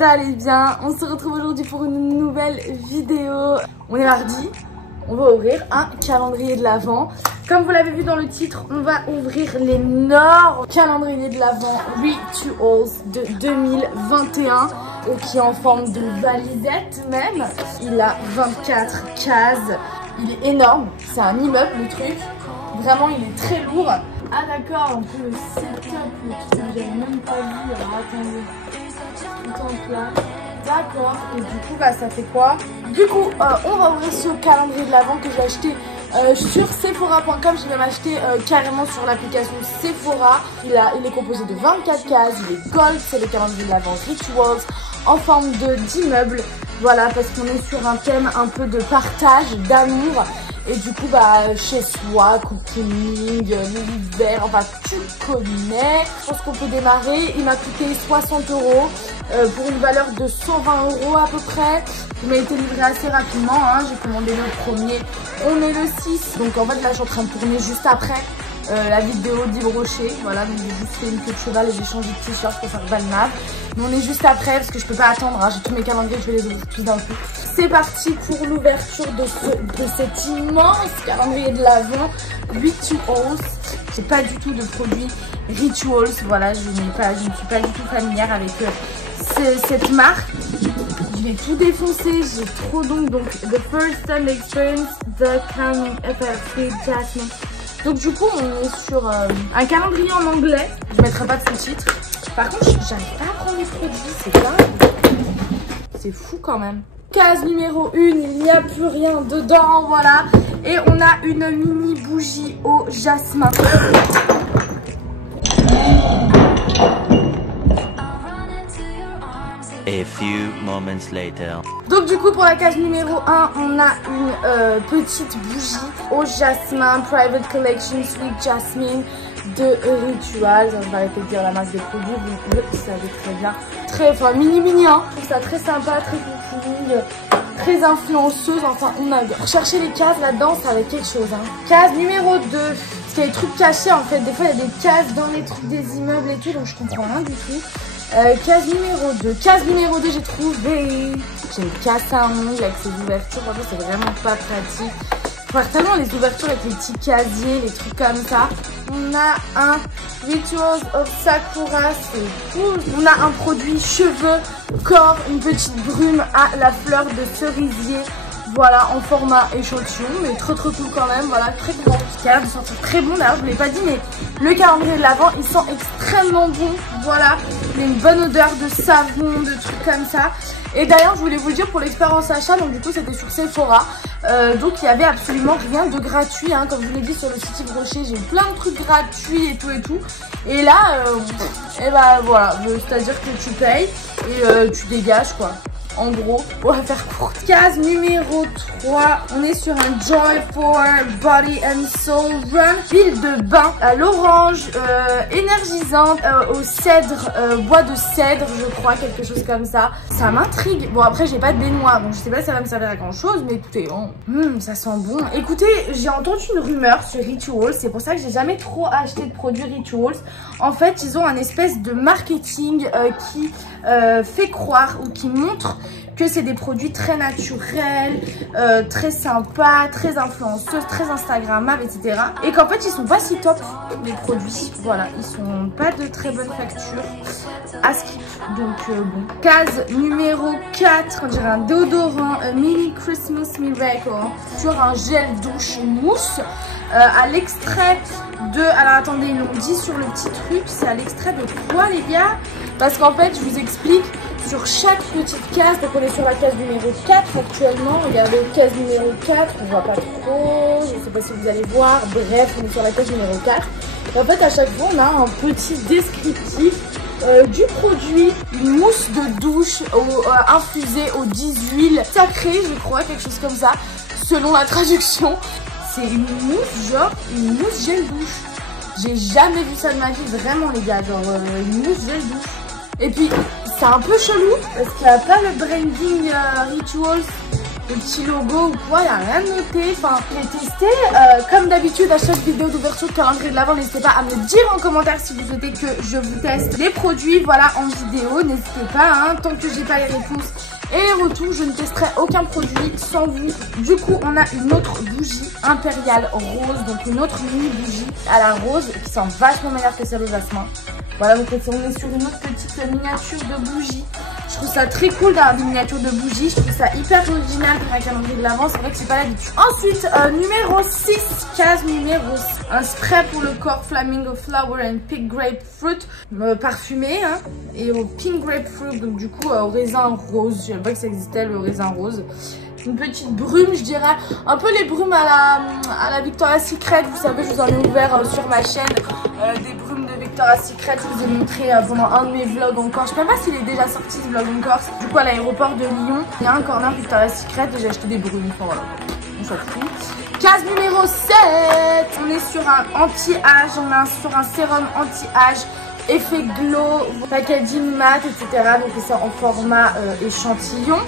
allez bien? On se retrouve aujourd'hui pour une nouvelle vidéo. On est mardi, on va ouvrir un calendrier de l'Avent. Comme vous l'avez vu dans le titre, on va ouvrir l'énorme calendrier de l'Avent Rituals de 2021 qui est en forme de valisette même. Il a 24 cases, il est énorme, c'est un immeuble le truc. Vraiment, il est très lourd. Ah d'accord, on peut le setup, le truc, j'avais même pas vu. Alors attendez, tout en plat. D'accord, et du coup, bah ça fait quoi? Du coup, on va ouvrir ce calendrier de l'Avent que j'ai acheté sur Sephora.com. J'ai même acheté carrément sur l'application Sephora. Il est composé de 24 cases, il est gold, c'est le calendrier de l'Avent Rituals en forme d'immeuble. Voilà, parce qu'on est sur un thème un peu de partage, d'amour. Et du coup, bah, chez soi, cocooning, l'hiver, enfin, tu connais. Je pense qu'on peut démarrer. Il m'a coûté 60 € pour une valeur de 120 € à peu près. Il m'a été livré assez rapidement, hein. J'ai commandé le premier. On est le 6. Donc, en fait, là, je suis en train de tourner juste après la vidéo d'Yves Rocher. Voilà, donc j'ai juste fait une queue de cheval et j'ai changé de t-shirt pour faire Valnave. Mais on est juste après parce que je peux pas attendre, hein. J'ai tous mes calendriers, je vais les ouvrir tous d'un coup. C'est parti pour l'ouverture de cet immense calendrier de l'Avent Rituals. J'ai pas du tout de produit Rituals. Voilà, je ne suis pas du tout familière avec cette marque. Je vais tout défoncer, j'ai trop donc The First Time Experience, The Calming Effect Jasmine. Donc du coup on est sur un calendrier en anglais. Je mettrai pas de sous-titres. Par contre j'arrive pas à prendre les produits, c'est dingue. C'est fou quand même. Case numéro 1, il n'y a plus rien dedans, voilà. Et on a une mini bougie au jasmin. A few moments later. Donc du coup pour la case numéro 1, on a une petite bougie au jasmin Private Collection Sweet Jasmine de Rituals. Je vais arrêter de dire la marque des produits, vous le savez très bien. Enfin mini hein, je trouve ça très sympa, très cocooning, très influenceuse. Enfin on adore. Chercher les cases là-dedans, ça va être quelque chose, hein. Case numéro 2. Parce qu'il y a des trucs cachés en fait, des fois il y a des cases dans les trucs des immeubles et tout, donc je comprends rien du tout. Case numéro 2. Case numéro 2, j'ai trouvé. J'ai une casse à ongles avec ces ouvertures. Franchement, c'est vraiment pas pratique. Faut faire tellement les ouvertures avec les petits casiers, les trucs comme ça. On a un Rituals of Sakura, c'est cool. On a un produit cheveux, corps, une petite brume à la fleur de cerisier. Voilà, en format échantillon, mais trop cool quand même. Voilà, très content. Qui a l'air de sentir très bon. D'ailleurs, je ne vous l'ai pas dit, mais le calendrier de l'Avent, il sent extrêmement bon. Voilà, il a une bonne odeur de savon, de trucs comme ça. Et d'ailleurs, je voulais vous le dire pour l'expérience achat, donc du coup, c'était sur Sephora. Donc, il n'y avait absolument rien de gratuit, hein. Comme je vous l'ai dit sur le site Yves Rocher, j'ai eu plein de trucs gratuits et tout et tout. Et là, et bah voilà, c'est-à-dire que tu payes et tu dégages quoi. En gros, on va faire courte. Case numéro 3, on est sur un Joy for Body and Soul Run. Huile de bain à l'orange, énergisante, au cèdre, bois de cèdre, je crois, quelque chose comme ça. Ça m'intrigue. Bon, après, j'ai pas de baignoire, donc je sais pas si ça va me servir à grand chose, mais écoutez, ça sent bon. Écoutez, j'ai entendu une rumeur sur Rituals, c'est pour ça que j'ai jamais trop acheté de produits Rituals. En fait, ils ont un espèce de marketing qui fait croire ou qui montre que c'est des produits très naturels, très sympas, très influenceuses, très instagrammables, etc. Et qu'en fait, ils sont pas si top, les produits. Voilà, ils sont pas de très bonne facture à skip. Donc, bon. Case numéro 4, on dirait un déodorant mini Christmas Miracle sur un gel douche mousse. À l'extrait de... Alors attendez, ils l'ont dit sur le petit truc, c'est à l'extrait de quoi les gars? Parce qu'en fait, je vous explique, sur chaque petite case, donc on est sur la case numéro 4 actuellement, regardez, case numéro 4, on voit pas trop, je sais pas si vous allez voir, bref, on est sur la case numéro 4. Et en fait, à chaque fois, on a un petit descriptif du produit, une mousse de douche infusée aux 10 huiles sacrées, je crois, quelque chose comme ça, selon la traduction. C'est une mousse, genre une mousse gel douche. J'ai jamais vu ça de ma vie, vraiment les gars, genre une mousse gel douche. Et puis, c'est un peu chelou, parce qu'il n'y a pas le branding Rituals le petit logo ou quoi, il n'y a rien de noté. Enfin, j'ai testé. Comme d'habitude, à chaque vidéo d'ouverture de calendrier de l'Avent, n'hésitez pas à me dire en commentaire si vous souhaitez que je vous teste les produits, voilà, en vidéo. N'hésitez pas, hein, tant que j'ai pas les réponses et les retours, je ne testerai aucun produit sans vous. Du coup, on a une autre bougie impériale rose, donc une autre mini bougie à la rose qui sent vachement meilleure que celle au jasmin. Voilà, donc on est sur une autre petite miniature de bougie. Je trouve ça très cool d'avoir des miniatures de bougies. Je trouve ça hyper original pour un calendrier de l'Avent. C'est vrai que c'est pas l'habitude. Ensuite, numéro 6, case numéro 6. Un spray pour le corps Flamingo Flower and Pink Grapefruit parfumé, hein, et au Pink Grapefruit, donc du coup au raisin rose. Je savais pas que ça existait, le raisin rose. Une petite brume, je dirais, un peu les brumes à la Victoria's Secret. Vous savez, je vous en ai ouvert sur ma chaîne des brumes de Victoria's Secret. Je vous ai montré pendant un de mes vlogs encore. Je sais même pas s'il est déjà sorti ce vlog encore. Du coup, à l'aéroport de Lyon, il y a un corner Victoria's Secret et j'ai acheté des brumes. Enfin voilà, on s'en fout. Case numéro 7, on est sur un anti-âge, on est sur un sérum anti-âge, effet glow, packaging mat, etc. Donc c'est en format échantillon.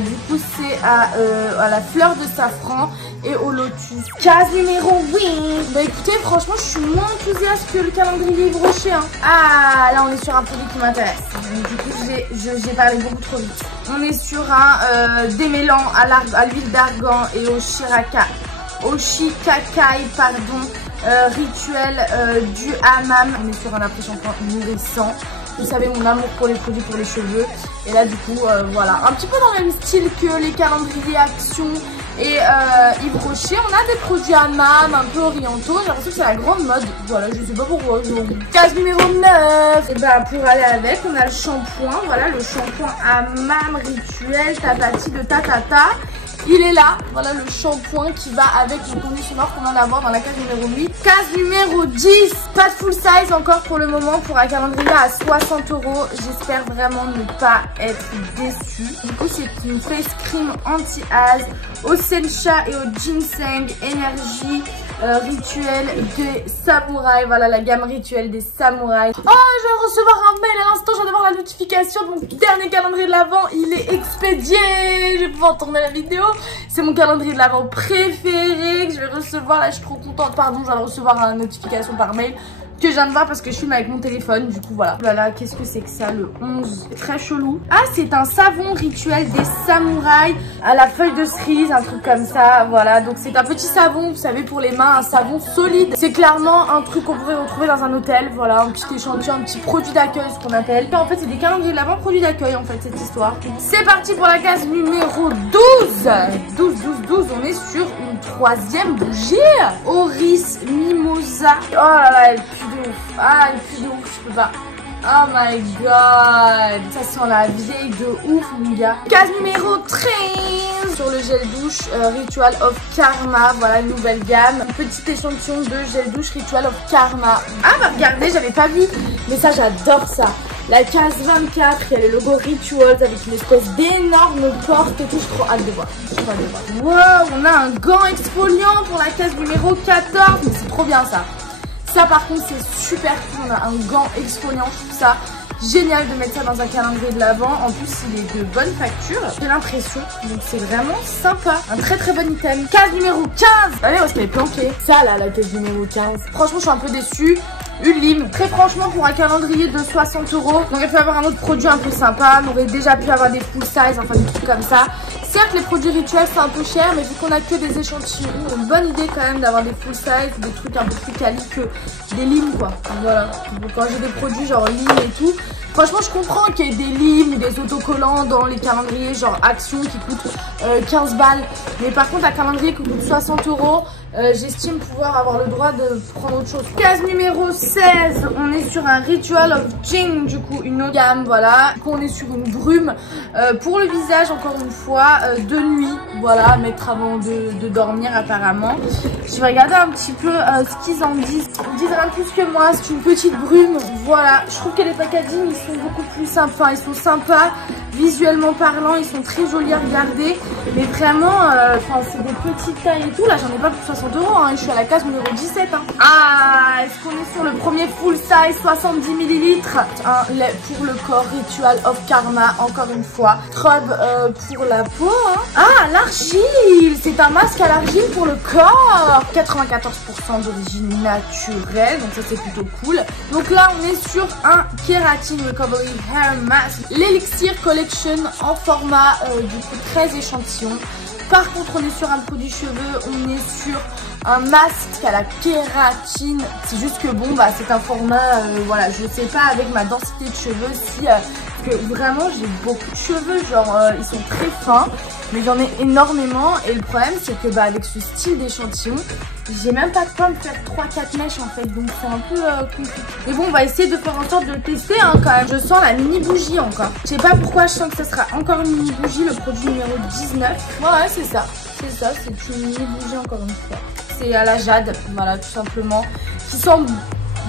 Du coup c'est à la fleur de safran et au lotus. Case numéro 8. Bah écoutez, franchement je suis moins enthousiaste que le calendrier Yves Rocher, hein. Ah là on est sur un produit qui m'intéresse. Du coup j'ai parlé beaucoup trop vite. On est sur un démêlant à l'huile d'argan et au shikakai, pardon, rituel du hammam. On est sur un après-shampoing nourrissant. Vous savez mon amour pour les produits pour les cheveux. Et là du coup voilà, un petit peu dans le même style que les calendriers Action et Yves Rocher. On a des produits hammam un peu orientaux. J'ai l'impression que c'est la grande mode. Voilà, je sais pas pourquoi. Case numéro 9. Et bah pour aller avec, on a le shampoing. Voilà, le shampoing hammam rituel Tatati de Tatata. Il est là, voilà le shampoing qui va avec le conditionneur qu'on vient d'avoir dans la case numéro 8. Case numéro 10, pas de full size encore pour le moment pour un calendrier à 60 €. J'espère vraiment ne pas être déçue. Du coup c'est une face cream anti-âge au sencha et au ginseng énergie rituel des samouraïs. Voilà la gamme rituelle des samouraïs. Oh, je vais recevoir un mail à l'instant, je viens d'avoir la notification de mon dernier calendrier de l'Avent. Il est expédié, je vais pouvoir tourner la vidéo. C'est mon calendrier de l'Avent préféré que je vais recevoir. Là je suis trop contente, pardon, je viens de recevoir une notification par mail que je viens de voir parce que je filme avec mon téléphone. Du coup voilà. Voilà, qu'est-ce que c'est que ça, le 11? C'est très chelou. Ah, c'est un savon rituel des samouraïs à la feuille de cerise, un truc comme ça. Voilà, donc c'est un petit savon, vous savez, pour les mains, un savon solide. C'est clairement un truc qu'on pourrait retrouver dans un hôtel. Voilà, un petit échantillon, un petit produit d'accueil, ce qu'on appelle. En fait c'est des calendriers de l'Avent produits d'accueil en fait cette histoire. C'est parti pour la case numéro 12. 12, on est sur une troisième bougie. Oris Mimosa. Oh là là, elle pue de ouf. Ah, elle pue de ouf, je peux pas. Oh my god, ça sent la vieille de ouf mon gars. Case numéro 13 sur le gel douche Ritual of Karma. Voilà une nouvelle gamme. Un petit échantillon de gel douche Ritual of Karma. Ah bah regardez, j'avais pas vu. Mais ça j'adore ça. La case 24, il y a le logo Rituals avec une espèce d'énorme porte et tout. J'ai trop hâte de voir. Wow, on a un gant exfoliant pour la case numéro 14. Mais c'est trop bien ça. Ça par contre c'est super cool, on a un gant exfoliant, je trouve ça génial de mettre ça dans un calendrier de l'Avent. En plus il est de bonne facture, j'ai l'impression, donc c'est vraiment sympa. Un très très bon item. Case numéro 15. Allez, où est-ce qu'elle est planquée? Ça là, la case numéro 15. Franchement je suis un peu déçue. Une lime. Très franchement pour un calendrier de 60 €, on aurait pu avoir un autre produit un peu sympa. On aurait déjà pu avoir des full size, enfin des trucs comme ça. Certes les produits rituels c'est un peu cher, mais vu qu'on a que des échantillons, c'est une bonne idée quand même d'avoir des full size, des trucs un peu plus quali que des limes quoi. Voilà. Donc, quand j'ai des produits genre limes et tout, franchement je comprends qu'il y ait des limes ou des autocollants dans les calendriers genre Action qui coûtent 15 balles. Mais par contre un calendrier qui coûte 60 €, j'estime pouvoir avoir le droit de prendre autre chose. Case numéro 16, on est sur un Ritual of Jing, du coup une autre gamme, voilà. Du coup on est sur une brume pour le visage encore une fois, de nuit, voilà, mettre avant de dormir apparemment. Je vais regarder un petit peu ce qu'ils en disent. Ils disent rien de plus que moi, c'est une petite brume, voilà. Je trouve que les packaging ils sont beaucoup plus sympas, ils sont sympas. Visuellement parlant, ils sont très jolis à regarder. Mais vraiment, c'est des petites tailles et tout. Là, j'en ai pas pour 60 €. Hein. Je suis à la case numéro 17. Hein. Ah, est-ce qu'on est sur le premier full size 70 ml? Un lait pour le corps, Ritual of Karma, encore une fois. Scrub pour la peau. Hein. Ah, l'argile. C'est un masque à l'argile pour le corps. 94% d'origine naturelle. Donc ça, c'est plutôt cool. Donc là, on est sur un Keratin Recovery Hair Mask. L'Elixir Collection en format du coup 13 échantillons. Par contre, on est sur un produit cheveux, on est sur un masque à la kératine. C'est juste que bon, bah c'est un format, voilà, je sais pas avec ma densité de cheveux si... parce que vraiment, j'ai beaucoup de cheveux, genre ils sont très fins, mais j'en ai énormément. Et le problème, c'est que bah avec ce style d'échantillon, j'ai même pas de quoi me faire 3-4 mèches en fait, donc c'est un peu compliqué. Mais bon, on va essayer de faire en sorte de le tester hein, quand même. Je sens la mini bougie encore. Je sais pas pourquoi je sens que ça sera encore une mini bougie, le produit numéro 19. Ouais, c'est ça. C'est ça, c'est une mini bougie encore une fois. C'est à la jade, voilà, tout simplement. Qui sent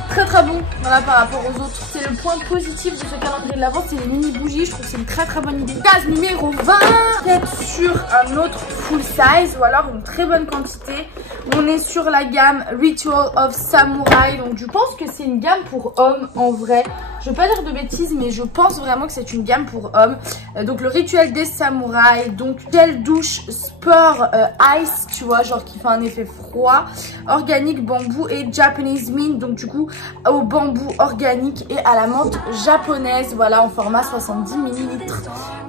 très très bon, voilà, par rapport aux autres. C'est le point positif de ce calendrier de l'Avent, c'est les mini bougies. Je trouve que c'est une très très bonne idée. Case numéro 20, peut-être sur un autre full size ou alors une très bonne quantité. On est sur la gamme Ritual of Samurai. Donc je pense que c'est une gamme pour hommes en vrai. Je vais pas dire de bêtises, mais je pense vraiment que c'est une gamme pour hommes. Donc le rituel des samouraïs, donc gel douche sport ice, tu vois, genre qui fait un effet froid, organique, bambou et Japanese mint, donc du coup au bambou organique et à la menthe japonaise, voilà, en format 70 ml.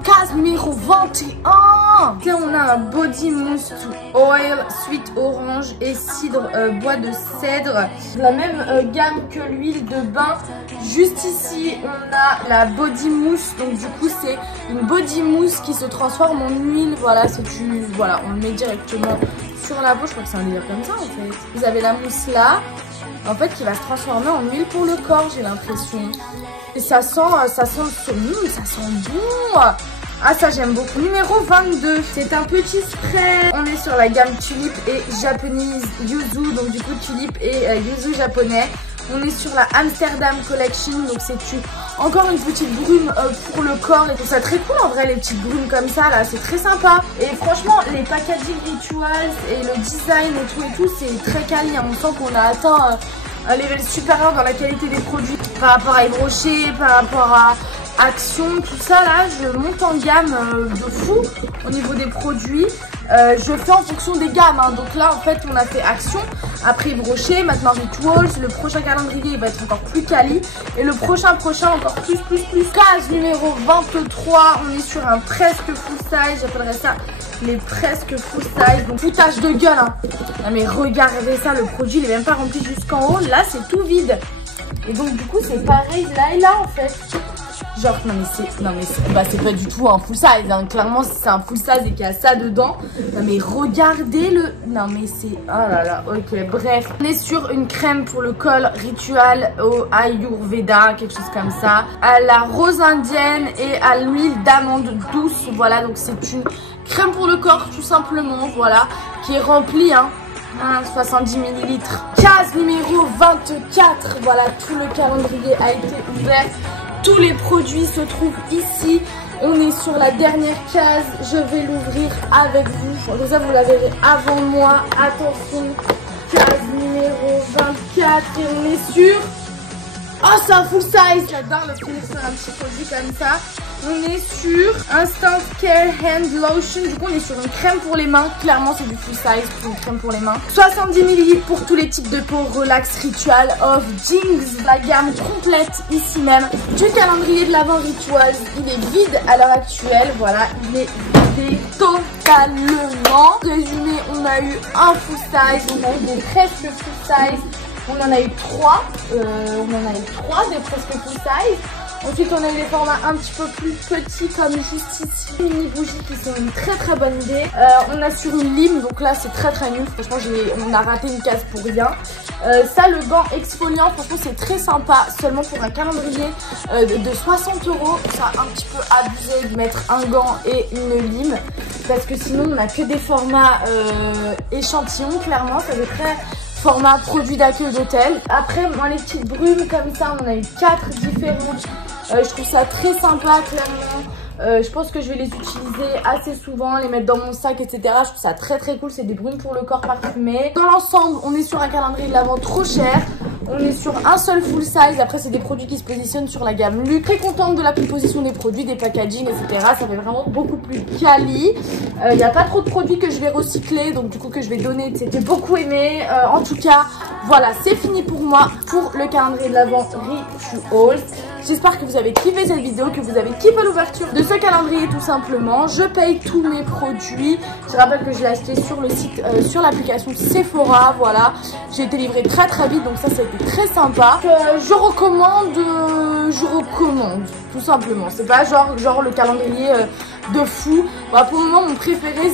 Case numéro 21. Et on a un body mousse to oil, sweet orange et cidre bois de cèdre. La même gamme que l'huile de bain. Juste ici, on a la body mousse. Donc du coup, c'est une body mousse qui se transforme en huile. Voilà, c'est du, voilà, on le met directement sur la peau. Je crois que c'est un délire comme ça en fait. Vous avez la mousse là, en fait, qui va se transformer en huile pour le corps, j'ai l'impression. Et ça sent le saumon, ça sent bon. Ah, ça j'aime beaucoup. Numéro 22, c'est un petit spray. On est sur la gamme Tulip et Japanese Yuzu. Donc du coup Tulip et Yuzu japonais. On est sur la Amsterdam Collection. Donc c'est encore une petite brume pour le corps. Et tout ça très cool en vrai, les petites brumes comme ça là. C'est très sympa. Et franchement les packaging rituals et le design et tout c'est très quali. On sent qu'on a atteint un level supérieur dans la qualité des produits. Par rapport à Yves Rocher, par rapport à Action, tout ça là, je monte en gamme de fou au niveau des produits. Je fais en fonction des gammes hein. Donc là en fait on a fait Action, après Yves Rocher, maintenant Rituals. Le prochain calendrier il va être encore plus quali. Et le prochain encore plus. Case numéro 23, on est sur un presque full size. J'appellerais ça les presque full size. Donc foutage de gueule hein. Ah, mais regardez ça, le produit il est même pas rempli jusqu'en haut. Là c'est tout vide. Et donc du coup c'est pareil là et là en fait. Genre non mais c'est pas du tout un full size hein. Clairement si c'est un full size et qu'il y a ça dedans, non mais regardez le, non mais c'est, oh là là, ok, bref. On est sur une crème pour le col Ritual au Ayurveda, quelque chose comme ça, à la rose indienne et à l'huile d'amande douce. Voilà, donc c'est une crème pour le corps tout simplement, voilà, qui est remplie hein, 70 ml. Case numéro 24, voilà, tout le calendrier a été ouvert. Tous les produits se trouvent ici. On est sur la dernière case. Je vais l'ouvrir avec vous. Comme ça, vous la verrez avant moi. Attention, case numéro 24. Et on est sur... Oh, c'est un full size. J'adore le finir sur un petit produit comme ça. On est sur Instant Care Hand Lotion. Du coup, on est sur une crème pour les mains. Clairement, c'est du full size pour une crème pour les mains. 70 ml pour tous les types de peau. Relax Ritual of Jinx. La gamme complète ici même du calendrier de l'Avent Rituals. Il est vide à l'heure actuelle. Voilà, il est vidé totalement. Résumé, on a eu un full size. On a eu des presque full size. On en a eu 3. Des presque full size. Ensuite, on a eu des formats un petit peu plus petits comme juste ici. Mini bougies qui sont une très très bonne idée. On a sur une lime, donc là c'est très nul. Franchement, on a raté une case pour rien. Ça, le gant exfoliant, franchement c'est très sympa. Seulement pour un calendrier de 60 €. Ça a un petit peu abusé de mettre un gant et une lime. Parce que sinon, on n'a que des formats échantillons. Clairement, ça fait très... format produit d'accueil d'hôtel. Après, moi, les petites brumes comme ça, on en a eu 4 différentes. Je trouve ça très sympa, clairement. Je pense que je vais les utiliser assez souvent, les mettre dans mon sac, etc. Je trouve ça très très cool. C'est des brumes pour le corps parfumées. Dans l'ensemble, on est sur un calendrier de l'Avent trop cher. On est sur un seul full size. Après, c'est des produits qui se positionnent sur la gamme Luxe. Très contente de la composition des produits, des packaging, etc. Ça fait vraiment beaucoup plus quali. Il n'y a pas trop de produits que je vais recycler, donc du coup que je vais donner. C'était beaucoup aimé. En tout cas, voilà, c'est fini pour moi pour le calendrier de l'Avent Rituals. J'espère que vous avez kiffé cette vidéo, que vous avez kiffé l'ouverture de ce calendrier tout simplement. Je paye tous mes produits. Je rappelle que je l'ai acheté sur le site, sur l'application Sephora. Voilà, j'ai été livrée très très vite, donc ça a été très sympa. Je recommande tout simplement. C'est pas genre le calendrier de fou. Voilà, pour le moment, mon préféré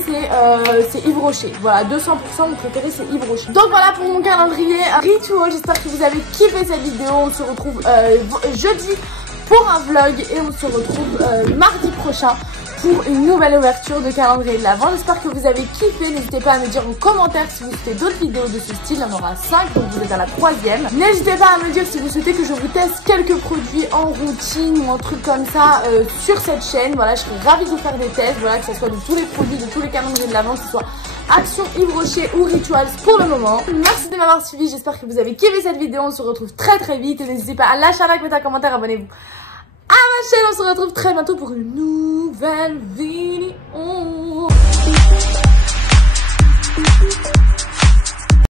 c'est Yves Rocher. Voilà, 200%, mon préféré c'est Yves Rocher. Donc voilà pour mon calendrier Ritual. J'espère que vous avez kiffé cette vidéo. On se retrouve jeudi pour un vlog et on se retrouve mardi prochain pour une nouvelle ouverture de calendrier de l'Avent. J'espère que vous avez kiffé. N'hésitez pas à me dire en commentaire si vous souhaitez d'autres vidéos de ce style. Il y en aura 5, donc vous êtes à la 3e. N'hésitez pas à me dire si vous souhaitez que je vous teste quelques produits en routine ou un truc comme ça sur cette chaîne. Voilà, je serais ravie de vous faire des tests. Voilà, que ce soit de tous les produits, de tous les calendriers de l'Avent, que ce soit Action, Yves Rocher ou Rituals pour le moment. Merci de m'avoir suivi. J'espère que vous avez kiffé cette vidéo. On se retrouve très très vite. Et n'hésitez pas à lâcher un like, mettre un commentaire, abonnez-vous à ma chaîne. On se retrouve très bientôt pour une nouvelle vidéo.